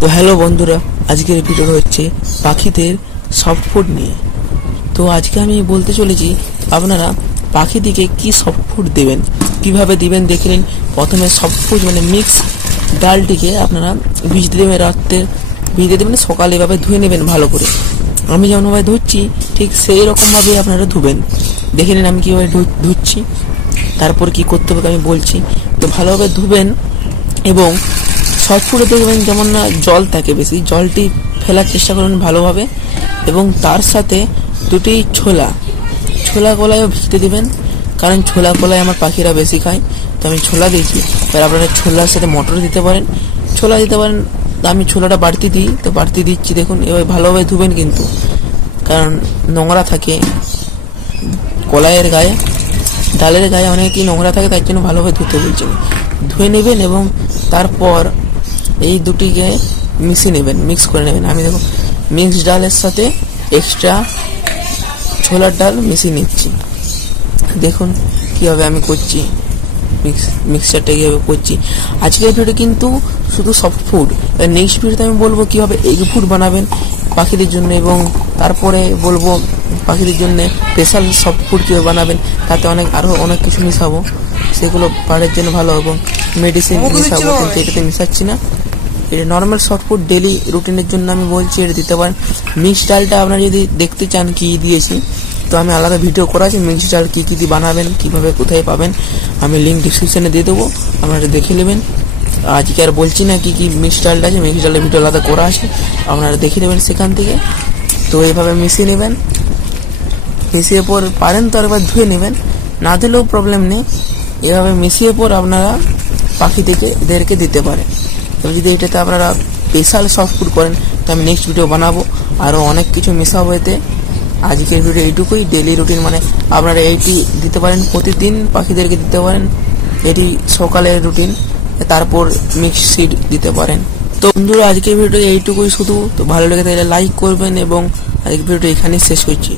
তো হ্যালো বন্ধুরা, আজকের ভিডিও হচ্ছে পাখিদের সফট ফুড নিয়ে। তো আজকে আমি বলতে চলেছি আপনারা পাখিদিকে কি সফট ফুড দেবেন, কিভাবে দিবেন দেখে নিন। প্রথমে সফট ফুড মানে মিক্স ডালটিকে আপনারা ভিজতে দেবেন, রাত্রে ভিজতে দেবেন, সকালে এভাবে ধুয়ে নেবেন ভালো করে। আমি যেমনভাবে ধুচ্ছি ঠিক সেই রকমভাবে আপনারা ধুবেন। দেখে নিন আমি কীভাবে ধুচ্ছি, তারপর কি করতে হবে আমি বলছি। তো ভালোভাবে ধুবেন এবং সফট ফুডে দেখবেন যেমন না জল থাকে, বেশি জলটি ফেলার চেষ্টা করবেন ভালোভাবে। এবং তার সাথে দুটি ছোলা কলাইও ভিজতে দেবেন, কারণ ছোলা কলাই আমার পাখিরা বেশি খায়। তো আমি ছোলা দিয়েছি, এবার আপনারা ছোলার সাথে মটর দিতে পারেন, ছোলা দিতে পারেন। আমি ছোলাটা বাড়তি দিই, তো বাড়তি দিচ্ছি। দেখুন এবার ভালোভাবে ধুবেন কিন্তু, কারণ নোংরা থাকে কলাইয়ের গায়ে, ডালের গায়ে অনেকই নোংরা থাকে, তাই জন্য ভালোভাবে ধুতে বলছেন। ধুয়ে নেবেন এবং তারপর এই দুটিকে মিশিয়ে নেবেন, মিক্স করে নেবেন। আমি দেখুন মিক্স ডালের সাথে এক্সট্রা ছোলার ডাল মিশিয়ে নিচ্ছি। দেখুন কীভাবে আমি করছি, মিক্সচারটা কীভাবে করছি। আজকের ভিডিও কিন্তু শুধু সফট ফুড, নেক্সট ভিডিওতে আমি বলবো কীভাবে এগ ফুড বানাবেন পাখিদের জন্য, এবং তারপরে বলবো পাখিদের জন্য স্পেশাল সফট ফুড কীভাবে বানাবেন, তাতে আরও অনেক কিছু মিশাবো, সেগুলো বাড়ির জন্য ভালো। এবং মেডিসিন মিশাবো, কিন্তু এটাতে মিশাচ্ছি না। এটা নর্মাল সফট ফুড ডেলি রুটিনের জন্য আমি বলছি, এটা দিতে পারেন। মিক্সড ডালটা আপনারা যদি দেখতে চান কি দিয়েছি, তো আমি আলাদা ভিডিও করা আছে মিক্সড ডাল কী দিয়ে বানাবেন, কীভাবে কোথায় পাবেন, আমি লিঙ্ক ডিসক্রিপশনে দিয়ে দেবো, আপনারা দেখে নেবেন। আজকে আর বলছি না কি মিক্সড ডালটা আছে, মিক্সড ডালের ভিডিও আলাদা করা আছে, আপনারা দেখে নেবেন সেখান থেকে। তো এইভাবে মিশিয়ে নেবেন, মিশিয়ে পর পারেন তো আরেকবার ধুয়ে নেবেন, না দিলেও প্রবলেম নেই। এভাবে মিশিয়ে পর আপনারা পাখি থেকে এদেরকে দিতে পারেন। তবে যদি এটাতে আপনারা স্পেশাল সফট ফুড করেন, তো আমি নেক্সট ভিডিও বানাবো, আরও অনেক কিছু মেশাবো এতে। আজকের ভিডিও এইটুকুই। ডেলি রুটিন মানে আপনারা এইটি দিতে পারেন, প্রতিদিন পাখিদেরকে দিতে পারেন। এটি সকালের রুটিন, তারপর মিক্স সিড দিতে পারেন। তো বন্ধুরা আজকের ভিডিও এইটুকুই শুধু। তো ভালো লেগে থাকলে লাইক করবেন, এবং আজকের ভিডিওটা এখানেই শেষ করছি।